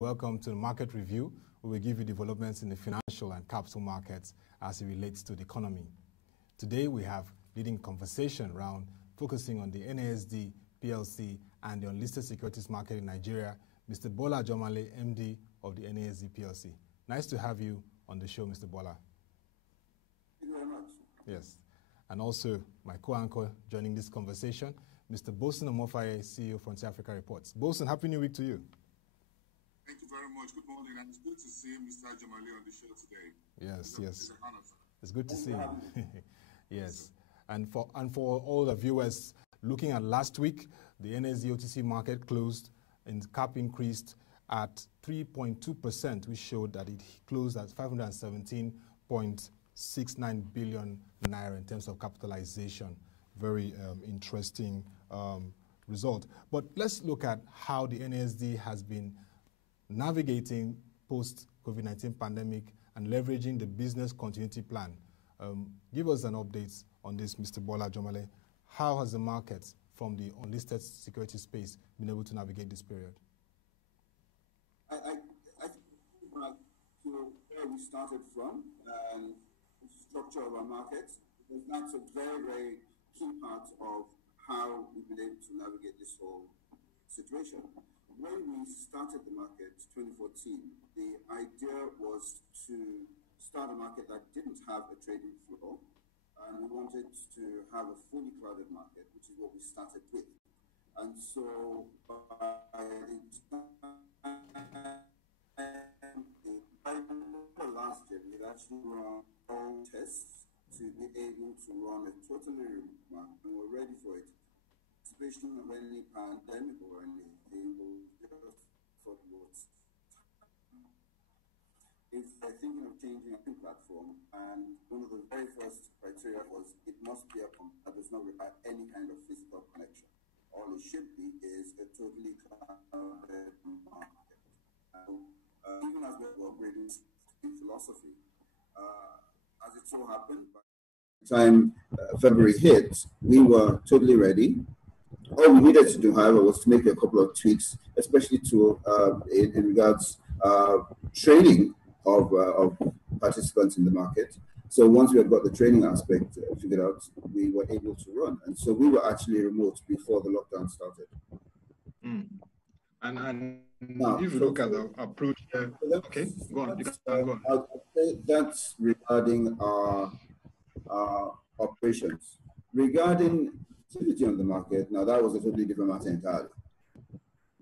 Welcome to the Market Review, where we give you developments in the financial and capital markets as it relates to the economy. Today we have leading conversation around focusing on the NASD Plc and the Unlisted Securities Market in Nigeria, Mr. Bola Ajomale, MD of the NASD Plc. Nice to have you on the show, Mr. Bola. Thank you very much. Yes. And also my co-anchor joining this conversation, Mr. Boason Omofaye, CEO Frontier Africa Reports. Boason, Happy New Week to you. Thank you very much. Good morning, and it's good to see Mr. Ajomale on the show today. Yes, yes. It's an honor. It's good to see you. Yes. And for all the viewers looking at last week, the NSD OTC market closed and cap increased at 3.2%, which showed that it closed at 517.69 billion naira in terms of capitalization. Very interesting result. But let's look at how the NASD has been navigating post-COVID-19 pandemic and leveraging the business continuity plan. Give us an update on this, Mr. Bola Ajomale. How has the market from the unlisted security space been able to navigate this period? I think back to where we started from and the structure of our markets, because that's a very, very key part of how we've been able to navigate this whole situation. When we started the market 2014, the idea was to start a market that didn't have a trading floor, and we wanted to have a fully clouded market, which is what we started with. And so by last year, we actually run all tests to be able to run a totally remote market, and we're ready for it. Anticipation of any pandemic or anything, we'll just thought if they're thinking of changing a platform, and one of the very first criteria was it must be a company that does not require any kind of physical connection. All it should be is a totally clouded market. Even as we're upgrading philosophy, as it so happened, by the time February hit, we were totally ready. All we needed to do, however, was to make a couple of tweaks, especially to in regards training of participants in the market. So once we had got the training aspect figured out, we were able to run. And so we were actually remote before the lockdown started. Mm. And now, if you look at the approach, okay, go on. You can go on. I'll say that's regarding our operations. Regarding activity on the market, now that was a totally different matter entirely.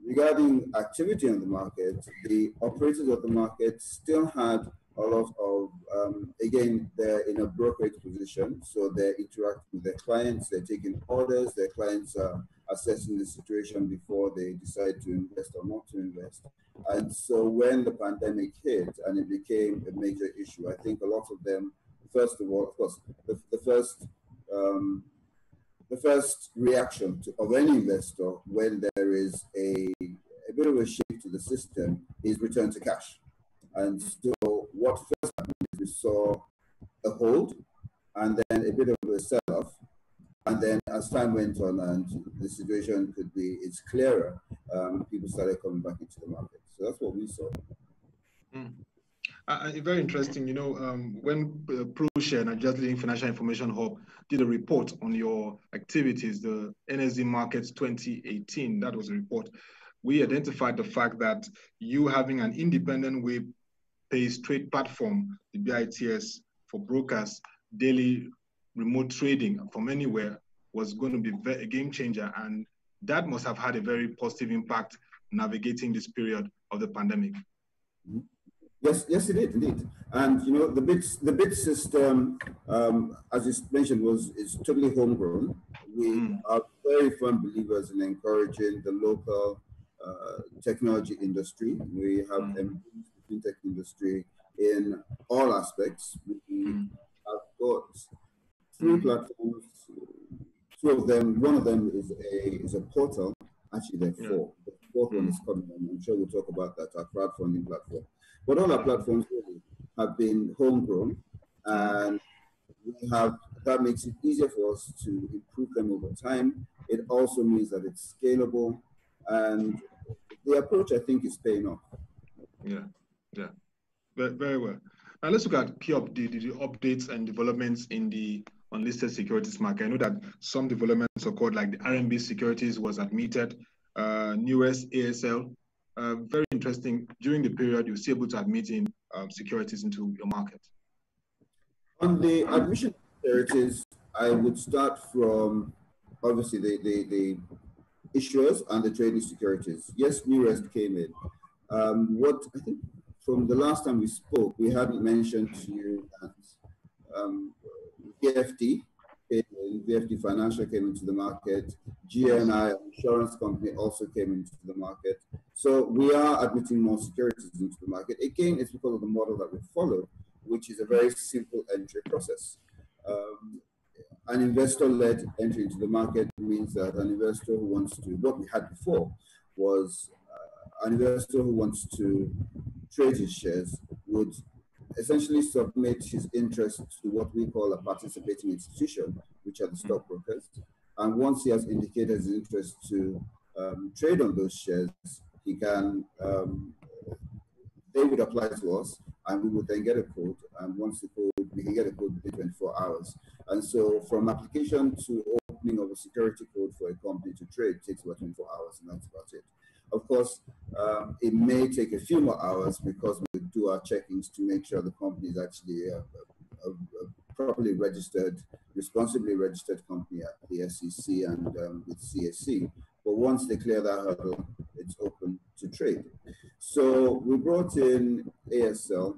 Regarding activity on the market, the operators of the market still had a lot of, again, they're in a brokerage position, so they're interacting with their clients, they're taking orders, their clients are assessing the situation before they decide to invest or not to invest. And so when the pandemic hit and it became a major issue, I think a lot of them, first of all, of course, the first reaction of any investor when there is a bit of a shift to the system is return to cash. And so what first happened is we saw a hold and then a bit of a sell-off. And then as time went on and the situation it's clearer, people started coming back into the market. So that's what we saw. Mm. Very interesting. You know, when ProShare, Nigeria's leading financial information hub, did a report on your activities, the NSD Markets 2018, that was a report. We identified the fact that you having an independent web-based trade platform, the BITS, for brokers, daily remote trading from anywhere was going to be a game changer. And that must have had a very positive impact navigating this period of the pandemic. Mm-hmm. Yes, it did indeed. And you know, the bid system, as you mentioned, is totally homegrown. We are very firm believers in encouraging the local technology industry. We have embraced the fintech industry in all aspects. We have got 3 platforms. 2 of them. One of them is a portal. Actually, there are 4. The 4th one is coming. I'm sure we'll talk about that. Our crowdfunding platform. But all our platforms really have been homegrown, and that makes it easier for us to improve them over time. It also means that it's scalable, and the approach, I think, is paying off. Yeah, yeah, very, very well. Now let's look at the updates and developments in the unlisted securities market. I know that some developments occurred, like the RMB Securities was admitted, newest ASL. Very interesting. During the period, you were able to admit in securities into your market. On the admission of securities, I would start from obviously the issuers and the trading securities. Yes, newest came in. What I think from the last time we spoke, we hadn't mentioned to you that VFD Financial came into the market, GNI Insurance Company also came into the market. So we are admitting more securities into the market. Again, it's because of the model that we follow, which is a very simple entry process. An investor-led entry into the market means that an investor who wants to, what we had before was an investor who wants to trade his shares would essentially submit his interest to what we call a participating institution, which are the stockbrokers. And once he has indicated his interest to trade on those shares, he can, they would apply to us and we would then get a code. And once the code, we can get a code within 24 hours. And so from application to opening of a security code for a company to trade takes about 24 hours, and that's about it. Of course, it may take a few more hours because we do our checkings to make sure the company is actually a properly registered, responsibly registered company at the SEC and with CAC. But once they clear that hurdle, it's open to trade. So we brought in ASL,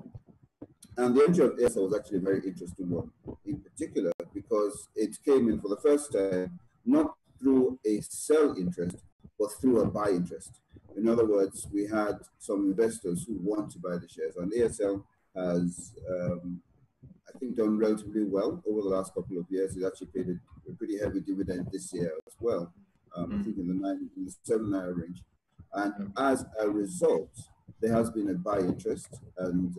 and the entry of ASL was actually a very interesting one, in particular because it came in for the first time, not through a sell interest, but through a buy interest. In other words, we had some investors who want to buy the shares, and ASL has, I think, done relatively well over the last couple of years. It actually paid a pretty heavy dividend this year as well, I think in the 7 naira range. And as a result, there has been a buy interest, and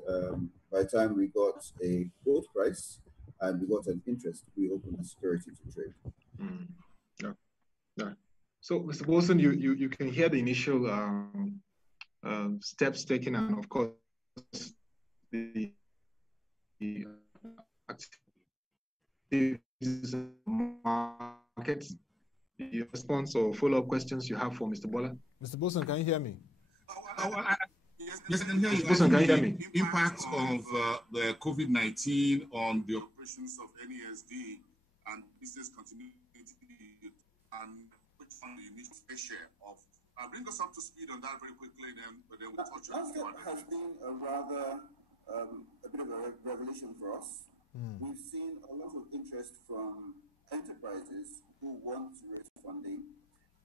by the time we got a quote price and we got an interest, we opened the security to trade. Yeah. Yeah. So, Mr. Boason, you can hear the initial steps taken, and of course, the activities in the market. The response or follow-up questions you have for Mr. Bola? Mr. Boason, can you hear me? Yes, I can hear you. Boason, can you hear me? Impact of the COVID-19 on the operations of NASD and business continuity, and which one you need to share of. Bring us up to speed on that very quickly, then we'll touch on it. That has been a rather a bit of a revelation for us. We've seen a lot of interest from enterprises who want to raise funding.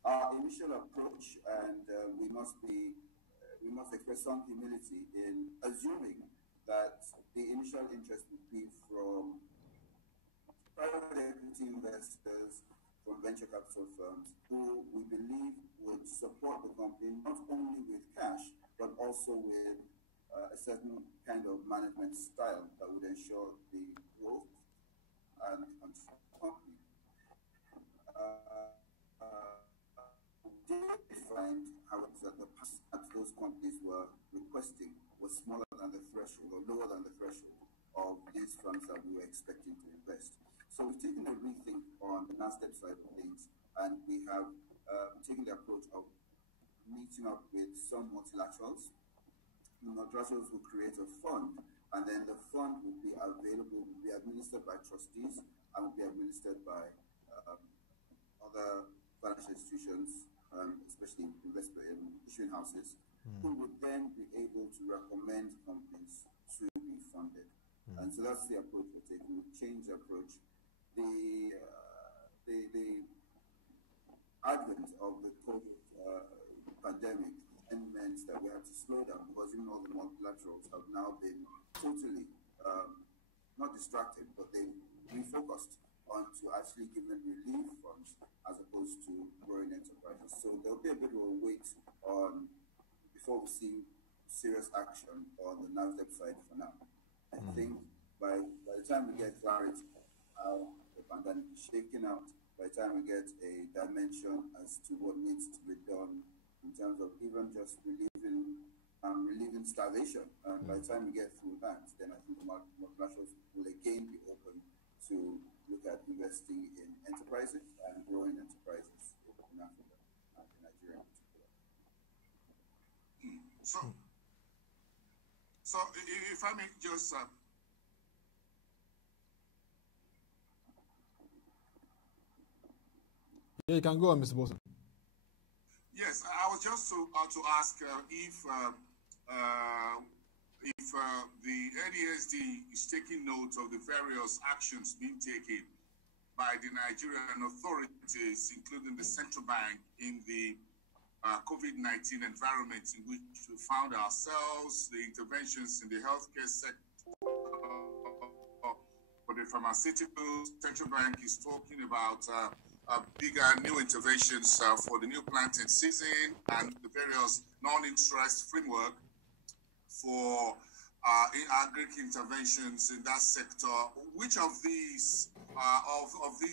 Our initial approach, and we must express some humility in assuming that the initial interest would be from private equity investors, from venture capital firms who we believe would support the company not only with cash, but also with a certain kind of management style that would ensure the growth and control of the company. We find, however, that the pass that those companies were requesting was smaller than the threshold, or lower than the threshold of these funds that we were expecting to invest. So we've taken a rethink on the NASD side of things, and we have taken the approach of meeting up with some multilaterals. The multilaterals will create a fund, and then the fund will be available, will be administered by trustees, and will be administered by other financial institutions, especially issuing houses, who would then be able to recommend companies to be funded. And so that's the approach we're taking. We've changed the approach. The advent of the COVID pandemic meant that we had to slow down because even all the multilaterals have now been totally not distracted, but they refocused onto actually giving relief funds as opposed to growing enterprises. So there'll be a bit of a wait on before we see serious action on the NASD side for now. I think by the time we get clarity how the pandemic is shaking out, by the time we get a dimension as to what needs to be done in terms of even just relieving relieving starvation. And by the time we get through that, then I think the multinationals will again be open to look at investing in enterprises and growing enterprises in Africa and in Nigeria in particular. So if I may just... Yeah, you can go on, Mr. Boason. Yes, I was just to ask if the NASD is taking note of the various actions being taken by the Nigerian authorities, including the central bank, in the COVID-19 environment in which we found ourselves, the interventions in the healthcare sector, for the pharmaceuticals. Central bank is talking about bigger new interventions for the new planting season and the various non-interest framework for agri interventions in that sector. Which of these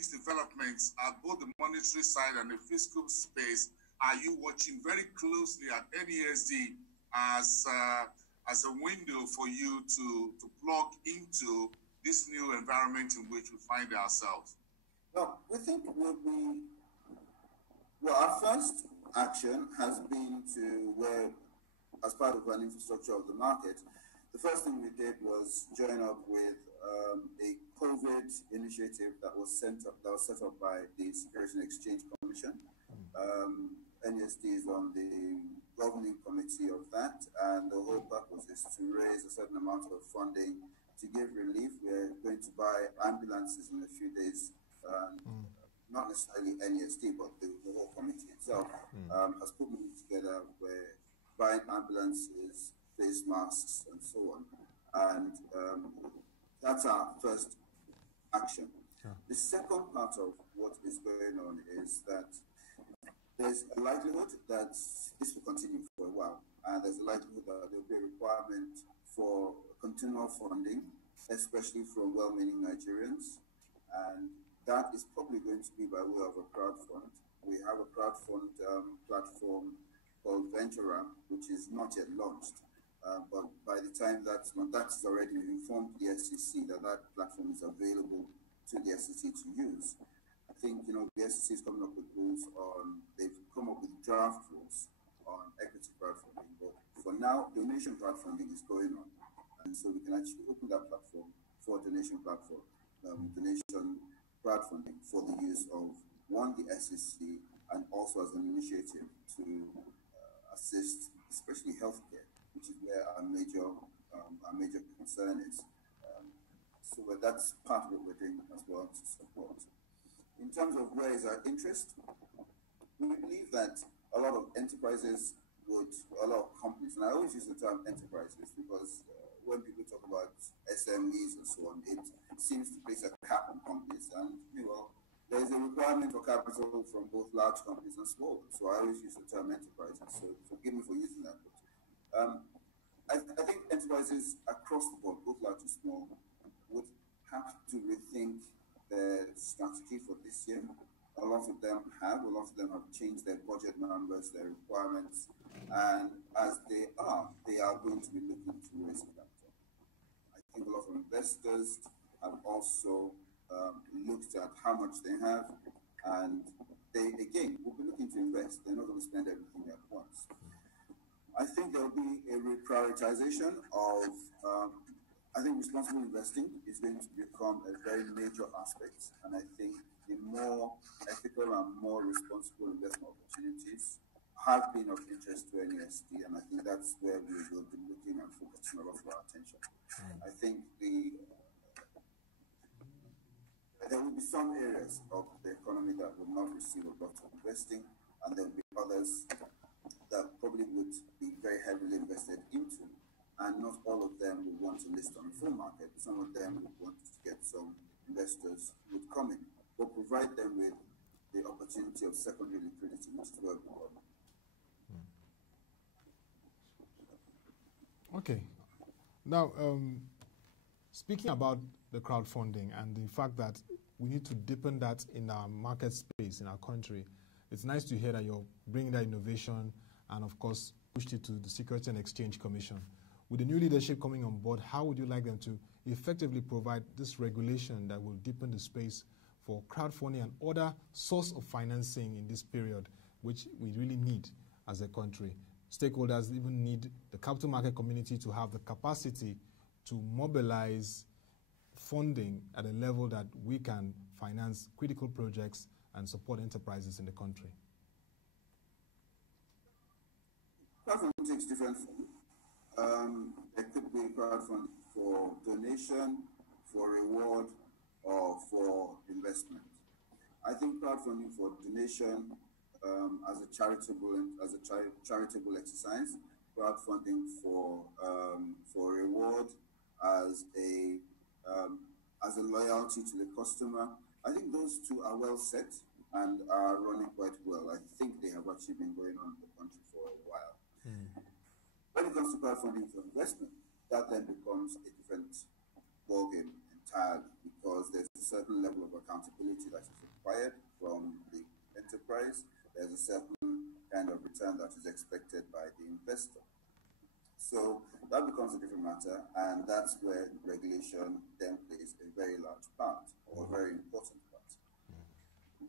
developments at both the monetary side and the fiscal space are you watching very closely at NASD as a window for you to plug into this new environment in which we find ourselves? Well, we think our first action has been to where, as part of an infrastructure of the market, the first thing we did was join up with a COVID initiative that was set up by the Securities and Exchange Commission. NSD is on the governing committee of that, and the whole purpose is to raise a certain amount of funding to give relief. We're going to buy ambulances in a few days. Not necessarily NASD, but the whole committee itself has put money together. We're buying ambulances, face masks, and so on. And that's our first action. Yeah. The second part of what is going on is that there's a likelihood that this will continue for a while, and there's a likelihood that there will be a requirement for continual funding, especially from well-meaning Nigerians, and that is probably going to be by way of a crowdfund. We have a crowdfund platform called VentureApp, which is not yet launched, but by the time that's already informed the SEC that platform is available to the SEC to use. I think, the SEC is coming up with rules they've come up with draft rules on equity crowdfunding, but for now, donation crowdfunding is going on. And so we can actually open that platform for donation crowdfunding for the use of, one, the SEC, and also as an initiative to assist, especially healthcare, which is where our major concern is. So that's part of what we're doing as well to support. In terms of where is our interest, we believe that a lot of enterprises a lot of companies, and I always use the term enterprises because when people talk about SMEs and so on, it seems to place a cap on companies, and there's a requirement for capital from both large companies and small. So I always use the term enterprises. So forgive me for using that. But I think enterprises across the board, both large and small, would have to rethink their strategy for this year. A lot of them have changed their budget numbers, their requirements, and as they are going to be looking to raise capital. I think a lot of investors have also looked at how much they have, and they, again, will be looking to invest. They're not going to spend everything at once. I think there will be a reprioritization of I think responsible investing is going to become a very major aspect, and I think the more ethical and more responsible investment opportunities have been of interest to NASD, and I think that's where we will be looking and focusing a lot of our attention. I think there will be some areas of the economy that will not receive a lot of investing, and there will be others that probably would be very heavily invested into. And not all of them will want to list on the full market. Some of them would want to get some investors who would come in, but provide them with the opportunity of secondary liquidity, which is where we are. Okay. Now, speaking about the crowdfunding and the fact that we need to deepen that in our market space, in our country, it's nice to hear that you're bringing that innovation and, of course, pushed it to the Securities and Exchange Commission. With the new leadership coming on board, how would you like them to effectively provide this regulation that will deepen the space for crowdfunding and other source of financing in this period, which we really need as a country? Stakeholders even need the capital market community to have the capacity to mobilize funding at a level that we can finance critical projects and support enterprises in the country. Crowdfunding takes different forms. There could be crowdfunding for donation, for reward, or for investment. I think crowdfunding for donation as a charitable exercise, crowdfunding for reward as a loyalty to the customer. I think those two are well set and are running quite well. I think they have actually been going on in the country for a while. When it comes to crowdfunding for investment, that then becomes a different ballgame entirely, because there's a certain level of accountability that is required from the enterprise. There's a certain kind of return that is expected by the investor. So that becomes a different matter, and that's where regulation then plays a very large part, or a very important part.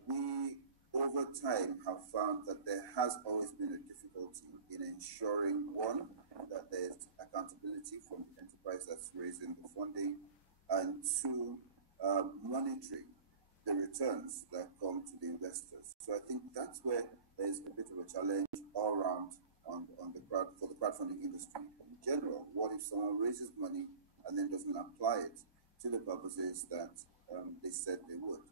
We, over time, have found that there has always been a difficulty in ensuring, one, that there's accountability from the enterprise that's raising the funding, and two, monitoring the returns that come to the investors. So I think that's where there's a bit of a challenge all around for the crowdfunding industry in general. What if someone raises money and then doesn't apply it to the purposes that they said they would?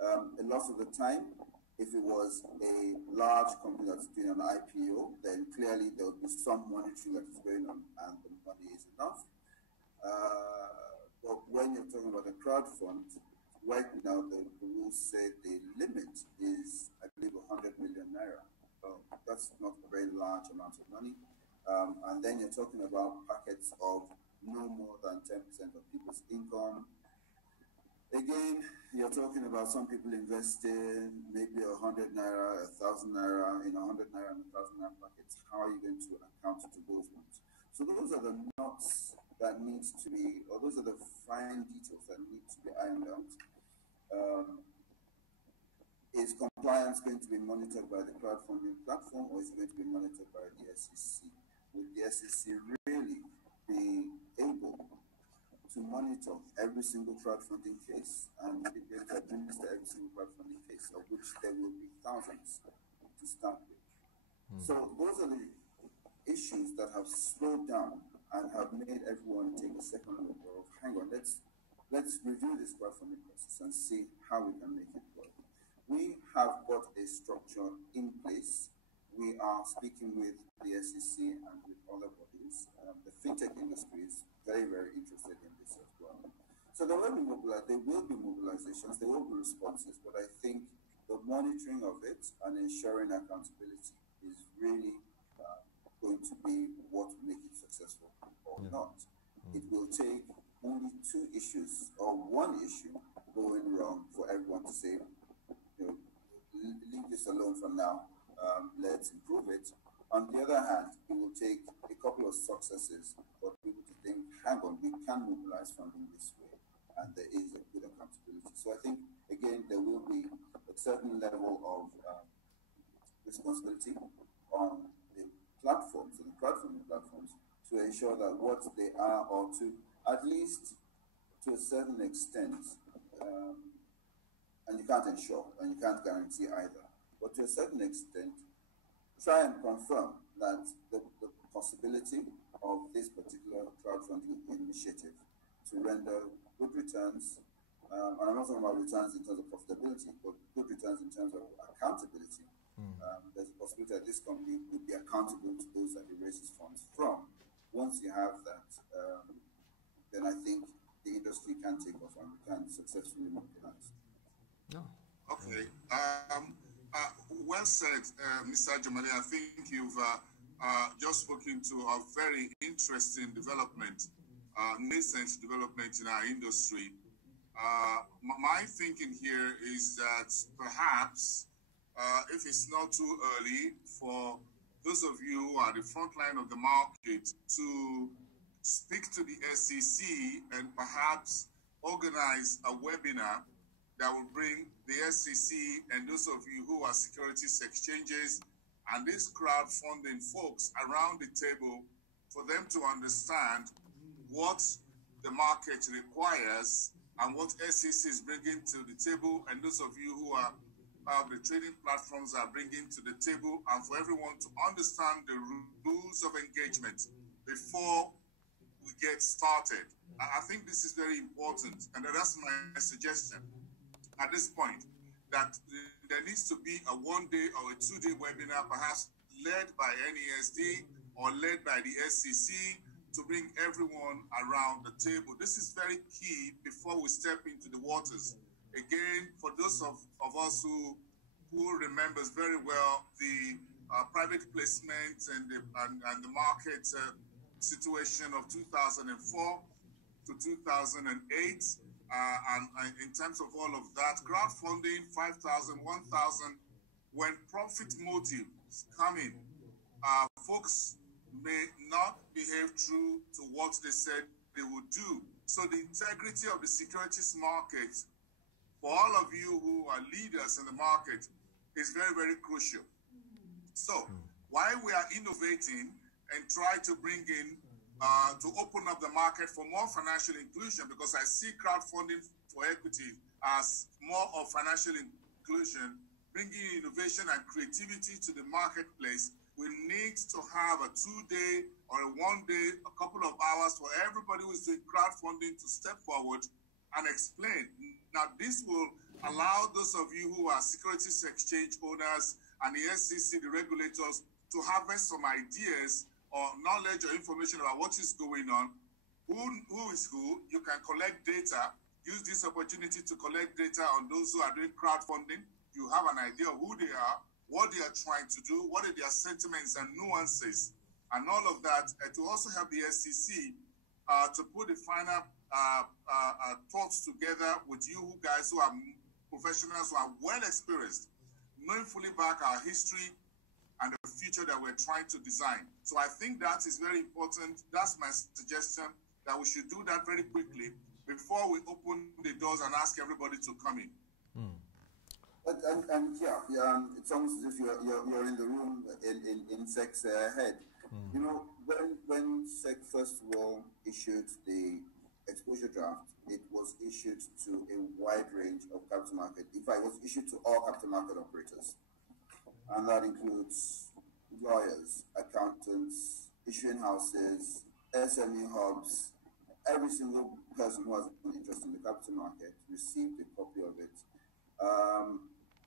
A lot of the time, if it was a large company that's doing an IPO, then clearly there would be some monitoring that is going on and the money is enough. But when you're talking about a crowd fund, right now the rules say the limit is, I believe, 100 million naira. That's not a very large amount of money. And then you're talking about packets of no more than 10% of people's income. Again, you're talking about some people investing maybe 100 naira, 1,000 naira in 100 naira and 1,000 naira packets. How are you going to account to those ones? So those are the knots that needs to be, or those are the fine details that need to be ironed out. Is compliance going to be monitored by the crowdfunding platform, or is it going to be monitored by the SEC? Would the SEC really be able to monitor every single crowdfunding case, and be able to administer every single crowdfunding case, of which there will be thousands to start with? So those are the issues that have slowed down and have made everyone take a second look of, hang on, let's review this crowdfunding process and see how we can make it work. We have got a structure in place. We are speaking with the SEC and with other bodies. The fintech industry is very, very interested in this as well. So there will be mobilizations, there will be responses, but I think the monitoring of it and ensuring accountability is really going to be what will make it successful or not. It will take only two issues or one issue going wrong for everyone to say, leave this alone for now, let's improve it. On the other hand, it will take a couple of successes for people to think, hang on, we can mobilize funding this way, and there is a good accountability. So I think, again, there will be a certain level of responsibility on the platforms, and the crowdfunding platforms, to ensure that what they are, or to at least to a certain extent, and you can't ensure, and you can't guarantee either, but to a certain extent, try and confirm that the possibility of this particular crowdfunding initiative to render good returns, and I'm not talking about returns in terms of profitability, but good returns in terms of accountability. There's a possibility that this company would be accountable to those that it raises funds from. Once you have that, then I think the industry can take off and we can successfully mobilize. Okay. Well said, Mr. Ajomale. I think you've just spoken to a very interesting development, nascent development in our industry. My thinking here is that perhaps if it's not too early for those of you who are the front line of the market to speak to the SEC and perhaps organize a webinar that will bring the SEC and those of you who are securities exchanges and these crowdfunding folks around the table for them to understand what the market requires and what SEC is bringing to the table, and those of you who are the trading platforms are bringing to the table, and for everyone to understand the rules of engagement before we get started. I think this is very important, and that's my suggestion at this point, that there needs to be a one-day or a two-day webinar, perhaps led by NASD or led by the SEC, to bring everyone around the table. This is very key before we step into the waters. Again, for those of us who remembers very well the private placement and the market situation of 2004 to 2008, and in terms of all of that, crowdfunding, 5,000, 1,000, when profit motives come in, folks may not behave true to what they said they would do. So the integrity of the securities market, for all of you who are leaders in the market, is very, very crucial. So while we are innovating and try to bring in, to open up the market for more financial inclusion, because I see crowdfunding for equity as more of financial inclusion, bringing innovation and creativity to the marketplace, we need to have a two-day or a one-day, a couple of hours for everybody who is doing crowdfunding to step forward and explain. Now, this will allow those of you who are securities exchange owners and the SEC, the regulators, to harvest some ideas or knowledge or information about what is going on, who is who. You can collect data, use this opportunity to collect data on those who are doing crowdfunding. You have an idea of who they are, what they are trying to do, what are their sentiments and nuances, and all of that, to also help the SEC to put the final thoughts together with you guys who are professionals, who are well experienced, knowing fully back our history and the future that we're trying to design. So I think that is very important. That's my suggestion, that we should do that very quickly before we open the doors and ask everybody to come in. And it's almost as if you're in the room in SEC's head. You know, when SEC first of all issued the exposure draft, it was issued to a wide range of capital market. In fact, it was issued to all capital market operators, and that includes lawyers, accountants, issuing houses, SME hubs. Every single person who has an interest in the capital market received a copy of it.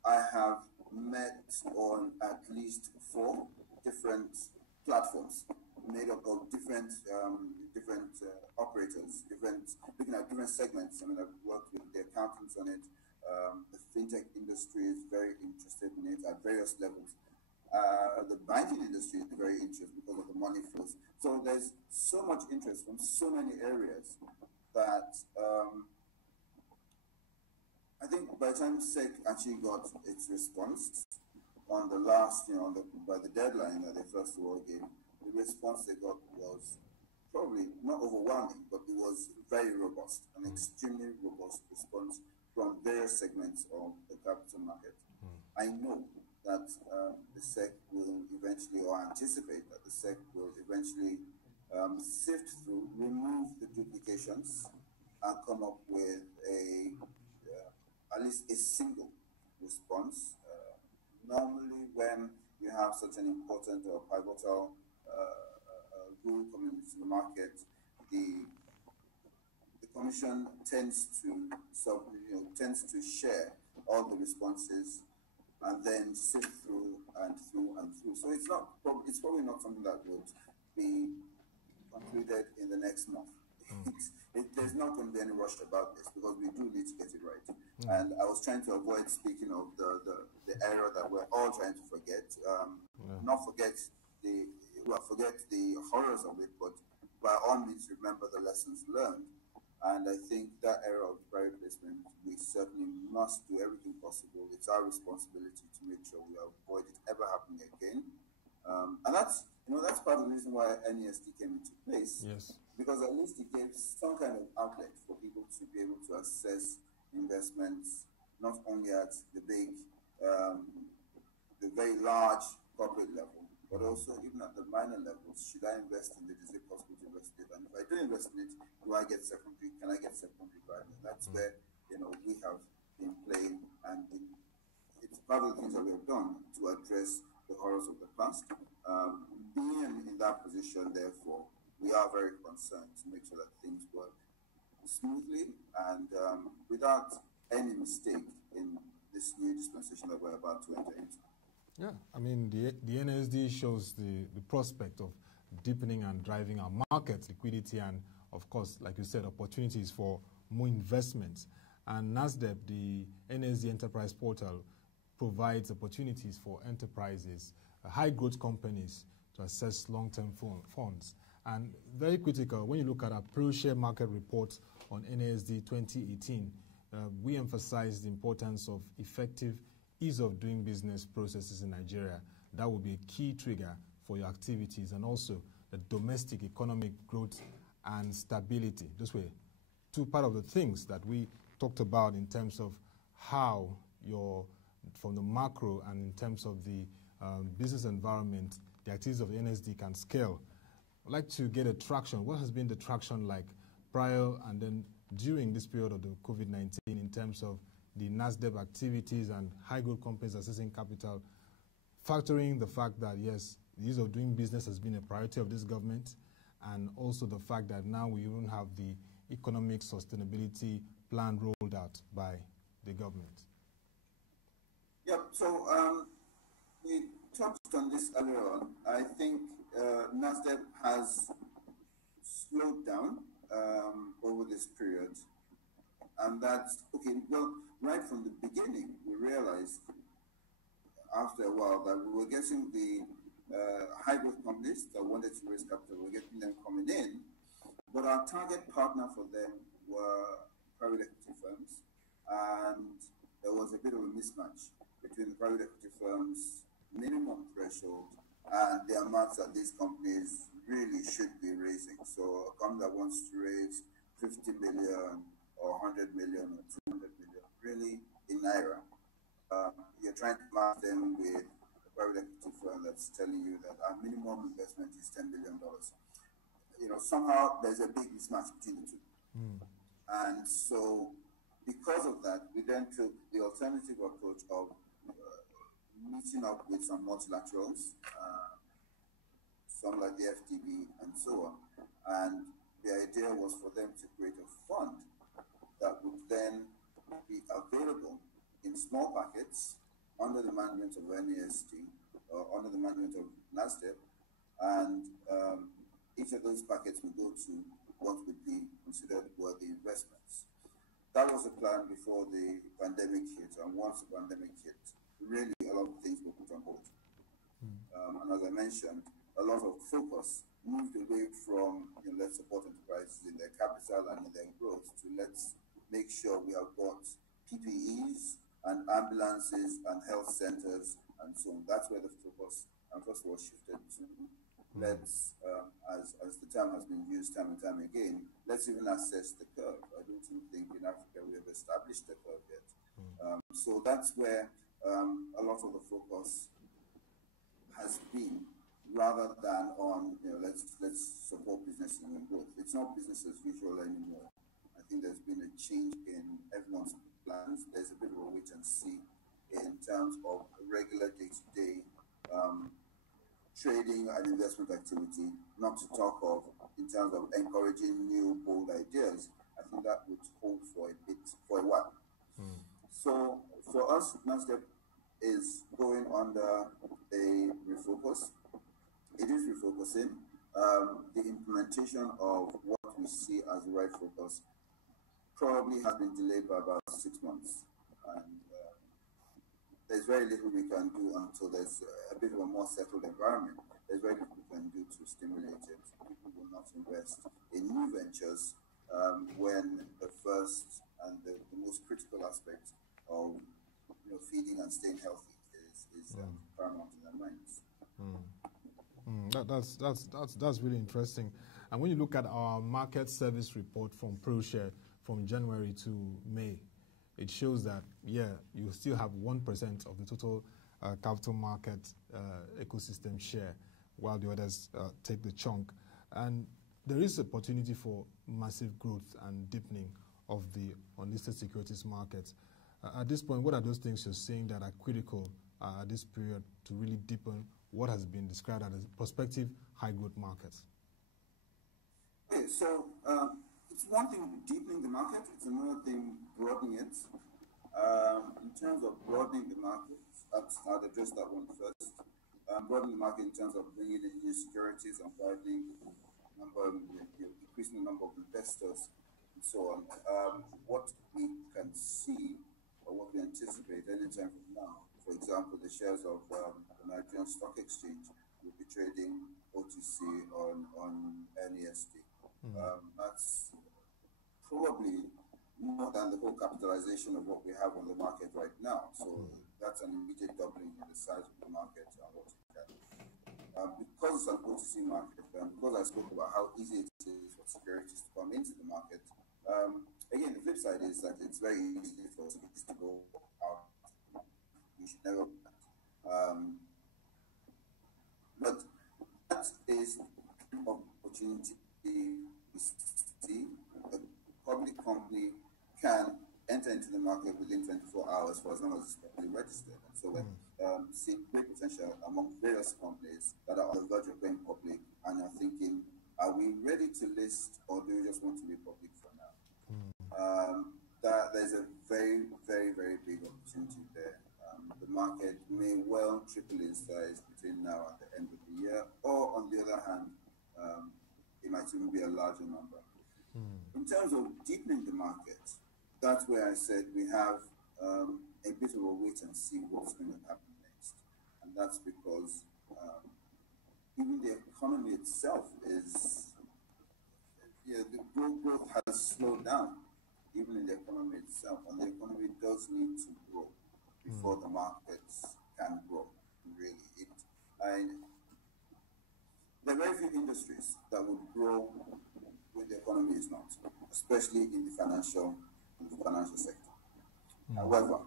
I have met on at least 4 different platforms made up of different operators, looking at different segments. I mean, I've worked with the accountants on it. The fintech industry is very interested in it at various levels. The banking industry is very interested because of the money flows. So there's so much interest from so many areas that I think by the time SEC actually got its response on the last, by the deadline that they first of all gave, the response they got was probably not overwhelming, but it was very robust, an extremely robust response from various segments of the capital market. I know that the SEC will eventually, or anticipate that the SEC will eventually sift through, remove the duplications, and come up with at least a single response. Normally, when you have such an important or pivotal rule coming into the market, the Commission tends to share all the responses and then sift through and through and through. So it's probably not something that would be concluded in the next month. There's not going to be any rush about this, because we do need to get it right. And I was trying to avoid speaking of the era that we're all trying to forget. Not forget the horrors of it, but by all means remember the lessons learned. And I think that era of private placement, we certainly must do everything possible. It's our responsibility to make sure we avoid it ever happening again. And that's part of the reason why NASD came into place. Yes. Because at least it gave some kind of outlet for people to be able to assess investments, not only at the big, the very large corporate level, but also even at the minor levels. Should I invest in it? Is it possible to invest in it? And if I do invest in it, do I get secondary? Can I get secondary guidance? That's where we have been playing, and it's part of the things that we have done to address the horrors of the past. Being in that position, therefore, we are very concerned to make sure that things work smoothly and without any mistake in this new dispensation that we're about to enter into. Yeah, I mean, the NASD shows the prospect of deepening and driving our market liquidity and, of course, like you said, opportunities for more investments. And NASDEP, the NASD Enterprise Portal, provides opportunities for enterprises, high-growth companies to access long-term funds. And very critical, when you look at our pro-share market report on NASD 2018, we emphasize the importance of effective ease of doing business processes in Nigeria. That will be a key trigger for your activities, and also the domestic economic growth and stability. Those were two part of the things that we talked about in terms of how from the macro and in terms of the business environment, the activities of the NSD can scale. I'd like to get a traction. What has been the traction like prior and then during this period of the COVID-19 in terms of the NASDEP activities and high-growth companies accessing capital, factoring the fact that, yes, the ease of doing business has been a priority of this government, and also the fact that now we even have the economic sustainability plan rolled out by the government? Yep, so we touched on this earlier on. I think NASDEP has slowed down over this period. And that's, okay, well, right from the beginning, we realized after a while that we were getting the high-growth companies that wanted to raise capital, we were getting them coming in, but our target partner for them were private equity firms, and there was a bit of a mismatch between the private equity firms' minimum threshold and the amounts that these companies really should be raising. So a company that wants to raise 50 million or 100 million or 200 million, really in Naira, you're trying to match them with a private equity firm that's telling you that our minimum investment is $10 billion. Somehow there's a big mismatch between the two. And so because of that, we then took the alternative approach of meeting up with some multilaterals, some like the FTB and so on. And the idea was for them to create a fund that would then be available in small packets under the management of NASD or under the management of NASDEP, and each of those packets would go to what would be considered worthy investments. That was the plan before the pandemic hit, and once the pandemic hit, really a lot of things were put on hold. And as I mentioned, a lot of focus moved away from let's support enterprises in their capital and in their growth to let's make sure we have got PPEs and ambulances and health centers and so on. That's where the focus first of all shifted to. Let's, as the term has been used time and time again, let's even assess the curve. I don't even think in Africa we have established the curve yet. So that's where a lot of the focus has been, rather than on let's support business and growth. It's not business as usual anymore. I think there's been a change in everyone's plans. There's a bit of a wait and see in terms of regular day-to-day trading and investment activity, not to talk of in terms of encouraging new bold ideas. I think that would hold for a while. So for us, NASDEP is going under a refocus. It is refocusing. The implementation of what we see as the right focus probably has been delayed by about 6 months. And there's very little we can do until there's a bit of a more settled environment. There's very little we can do to stimulate it. People will not invest in new ventures when the first and the most critical aspect of feeding and staying healthy is paramount in their minds. That's really interesting. And when you look at our market service report from ProShare from January to May, it shows that, yeah, you still have 1% of the total capital market ecosystem share, while the others take the chunk. And there is opportunity for massive growth and deepening of the unlisted securities market. At this point, what are those things you're saying that are critical at this period to really deepen what has been described as prospective high-growth markets? Okay, so it's one thing deepening the market, it's another thing broadening it. In terms of broadening the market, I'll address that one first. Broadening the market in terms of bringing in new securities and widening increasing the number of investors and so on. What we can see or what we anticipate anytime from now, for example, the shares of the Nigerian Stock Exchange will be trading OTC on NASD. That's probably more than the whole capitalization of what we have on the market right now. So that's an immediate doubling in the size of the market and what it can. Because it's an OTC market, and because I spoke about how easy it is for securities to come into the market, again, the flip side is that it's very easy for securities to go out. We should never do that. But that is an opportunity we see. A public company can enter into the market within 24 hours for as long as it's properly registered. And so we're seeing great potential among various companies that are on the verge of going public and are thinking, are we ready to list or do we just want to be public for now? There's a very, very, very big opportunity there. The market may well triple in size between now and the end of the year, or on the other hand, it might even be a larger number. In terms of deepening the market, that's where I said we have a bit of a wait and see what's going to happen next. And that's because even the economy itself is, the growth has slowed down, even in the economy itself. And the economy does need to grow before the markets can grow, really. There are very few industries that would grow when the economy is not, especially in the financial sector. However,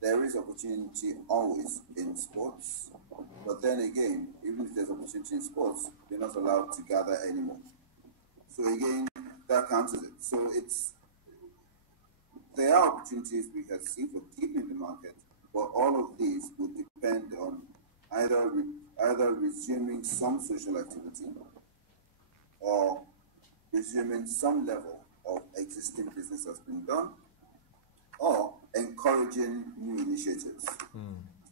there is opportunity always in sports, but then again, even if there's opportunity in sports, you're not allowed to gather anymore. So again, that counters it. So there are opportunities we can see for deepening the market, but all of these will depend on either resuming some social activity or resuming some level of existing business that's been done, or encouraging new initiatives.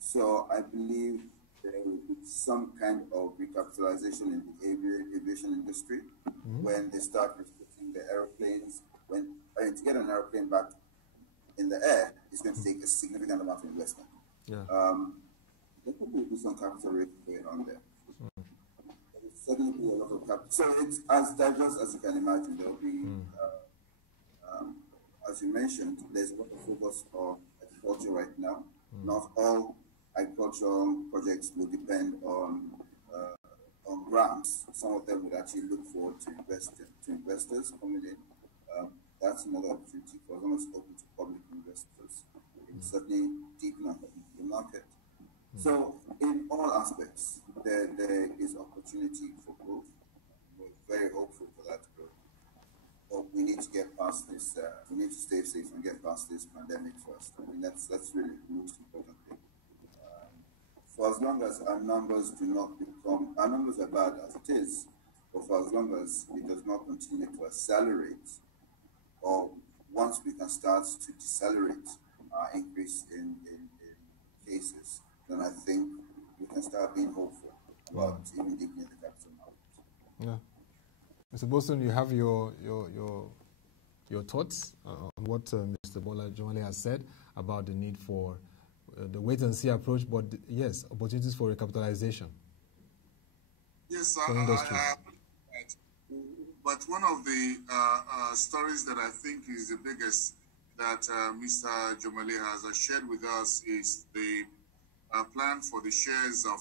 So I believe there will be some kind of recapitalization in the aviation industry when they start restricting the airplanes. To get an airplane back in the air is going to take a significant amount of investment. There could be some capital raising going on there. There's certainly a lot of capital. So it's as diverse as you can imagine. There will be, as you mentioned, there's a lot of focus on agriculture right now. Not all agricultural projects will depend on grants. Some of them would actually look forward to investors coming in. That's another opportunity for as long as it's open to public investors. It's certainly deepen the market. So in all aspects, there is opportunity for growth. We're very hopeful for that growth. But we need to get past this. We need to stay safe and get past this pandemic first. I mean, that's really the most important thing. For as long as our numbers our numbers are bad as it is, but for as long as it does not continue to accelerate, or once we can start to decelerate our increase in cases, then I think we can start being hopeful about even deepening the capital market. Mr. Boason, you have your thoughts on what Mr. Bola Ajomale has said about the need for the wait-and-see approach, but yes, opportunities for recapitalization. Yes, for industry. But one of the stories that I think is the biggest that Mr. Ajomale has shared with us is the plan for the shares of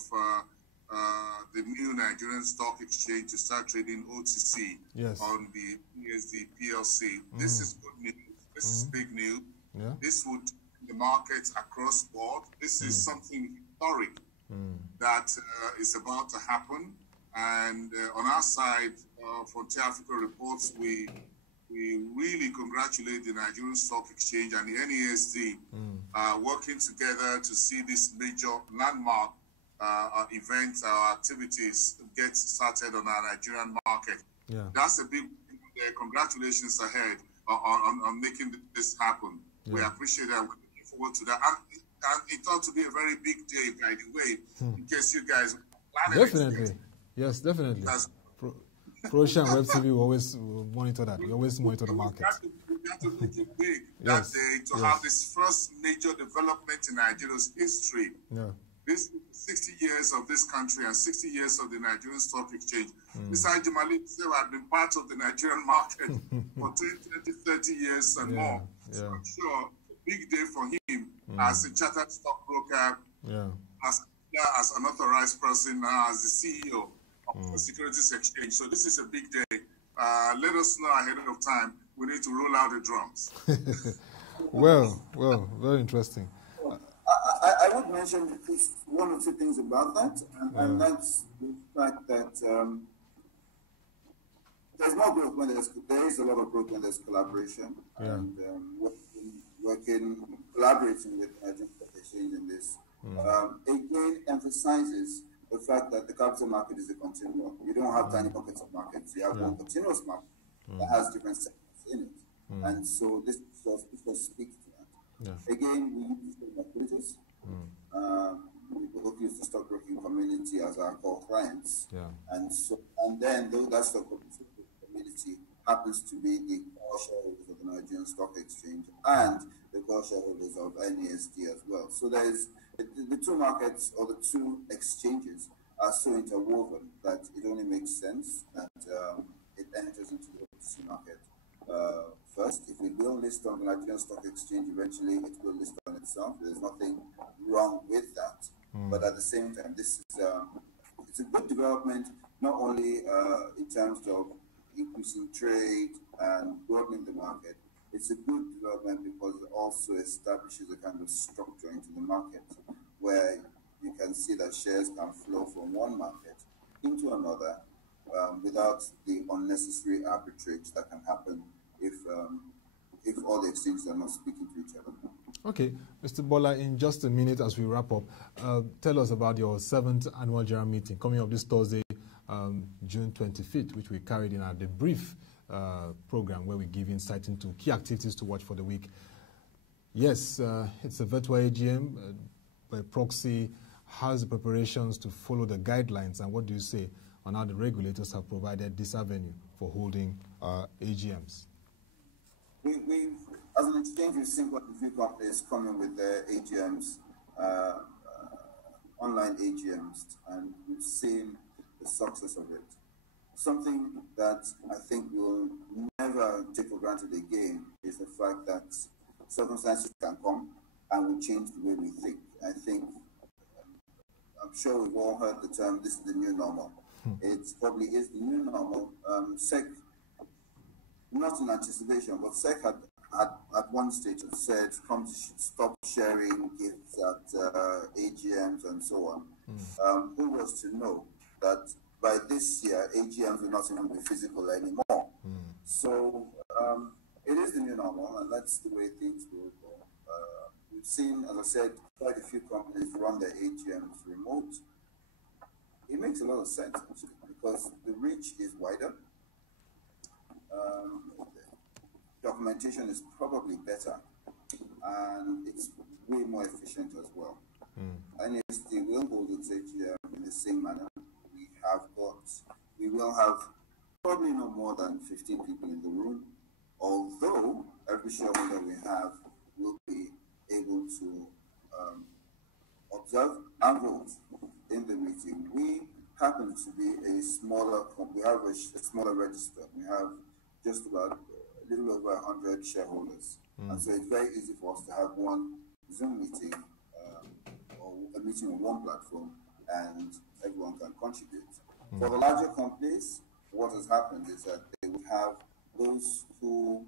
the new Nigerian Stock Exchange to start trading OTC on the NASD Plc. This is good news. This is big news. Yeah. This would the markets across board. This is something historic that is about to happen. And on our side, Frontier Africa Reports, we really congratulate the Nigerian Stock Exchange and the NASD working together to see this major landmark events, activities get started on our Nigerian market. Yeah. That's a big congratulations ahead on making this happen. Yeah. We appreciate that. We're looking forward to that. And it ought to be a very big day, by the way, in case you guys are planning. Definitely. Yes, definitely. Croatia and WebTV will always monitor that. We always monitor the market. We have to make it big that day to have this first major development in Nigeria's history. Yeah. This 60 years of this country and 60 years of the Nigerian Stock Exchange. Mr. Ajomale had been part of the Nigerian market for 20, 30 years and more. So I'm sure a big day for him as a chartered stockbroker, as an authorized person, as the CEO of the Securities Exchange. So this is a big day. Let us know ahead of time. We need to roll out the drums. Well, very interesting. I would mention one or two things about that, and that's the fact that there's more growth when there is a lot of growth when there's collaboration, and collaborating with Nigerian Stock Exchange in this again emphasizes the fact that the capital market is a continuum. You don't have tiny pockets of markets. You have one continuous market that has different segments in it, and so this does speak to that. Yeah. Again, we use the liquidities. We both use the stockbroking community as our core clients, and then though that stockbroking community happens to be the core shareholders of the Nigerian Stock Exchange and the core shareholders of NASD as well. So there's the two markets or the two exchanges are so interwoven that it only makes sense that it enters into the OTC market. First, if we will list on the Nigerian Stock Exchange, eventually it will list on itself. There's nothing wrong with that. But at the same time, this is it's a good development, not only in terms of increasing trade and broadening the market. It's a good development because it also establishes a kind of structure into the market where you can see that shares can flow from one market into another without the unnecessary arbitrage that can happen if all the exchanges are not speaking to each other. Okay, Mr. Bola, in just a minute as we wrap up, tell us about your 7th annual general meeting coming up this Thursday, June 25th, which we carried in our debrief program where we give insight into key activities to watch for the week. Yes, it's a virtual AGM by proxy. How's the preparations to follow the guidelines, and what do you say on how the regulators have provided this avenue for holding AGMs? We, as an exchange, we've seen quite a few companies coming with their AGMs, online AGMs, and we've seen the success of it. Something that I think we'll never take for granted again is the fact that circumstances can come and will change the way we think. I think, I'm sure we've all heard the term, this is the new normal. It probably is the new normal. SEC, not in anticipation, but SEC had at one stage had said, stop sharing gifts at AGMs and so on. Who was to know that by this year, AGMs will not even be physical anymore? So it is the new normal, and that's the way things will go. We've seen, as I said, quite a few companies run their AGMs remote. It makes a lot of sense, because the reach is wider. Documentation is probably better, and it's way more efficient as well. NSD will hold its AGM in the same manner. We will have probably no more than 15 people in the room, although every shareholder we have will be able to observe and vote in the meeting. We happen to be a smaller company. We have a smaller register. We have just about a little over 100 shareholders. And so it's very easy for us to have one Zoom meeting or a meeting on one platform and everyone can contribute. For the larger companies, what has happened is that they would have those who,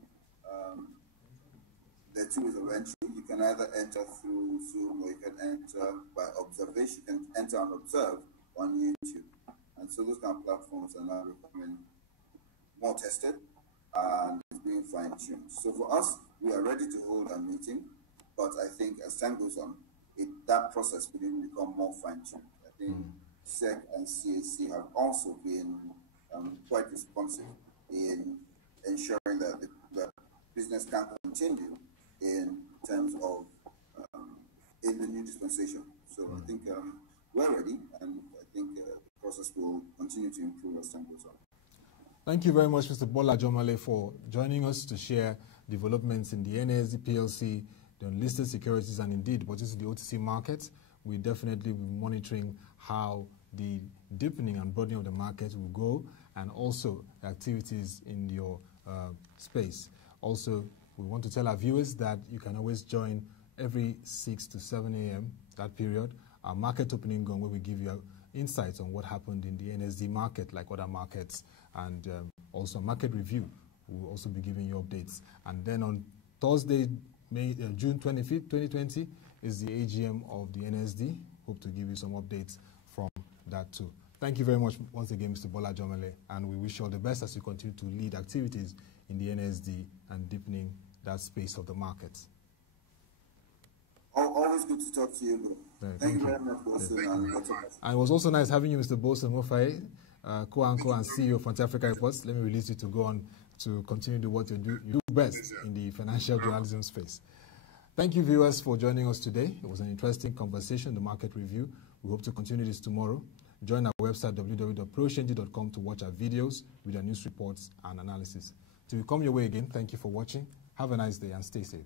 there are two ways of entry. You can either enter through Zoom or you can enter by observation. You can enter and observe on YouTube. And so those kind of platforms are now becoming more tested and it's being fine-tuned. So for us, we are ready to hold a meeting, but I think as time goes on, that process will even become more fine-tuned. I think SEC and CAC have also been quite responsive in ensuring that the business can continue in terms of in the new dispensation. So I think we're ready, and I think the process will continue to improve as time goes on. Thank you very much, Mr. Bola Ajomale, for joining us to share developments in the NASD Plc, the Unlisted Securities, and indeed what is the OTC market. We definitely will be monitoring how the deepening and broadening of the market will go, and also activities in your space. Also, we want to tell our viewers that you can always join every 6 to 7 a.m., that period, our market opening gun, where we give you insights on what happened in the NSD market, like other markets, and also market review. We'll also be giving you updates. And then on Thursday, June 25th, 2020, is the AGM of the NSD. Hope to give you some updates from that too. Thank you very much once again, Mr. Bola Ajomale, and we wish you all the best as you continue to lead activities in the NSD and deepening that space of the market. Always good to talk to you, bro. Thank you very much, Boason. And it was also nice having you, Mr. Boason Omofaye, co-anchor and CEO of Frontier Africa Reports. Let me release you to go on to continue to do what you do best in the financial journalism space. Thank you, viewers, for joining us today. It was an interesting conversation, the market review. We hope to continue this tomorrow. Join our website, www.proshng.com, to watch our videos with our news reports and analysis. Till we come your way again, thank you for watching. Have a nice day and stay safe.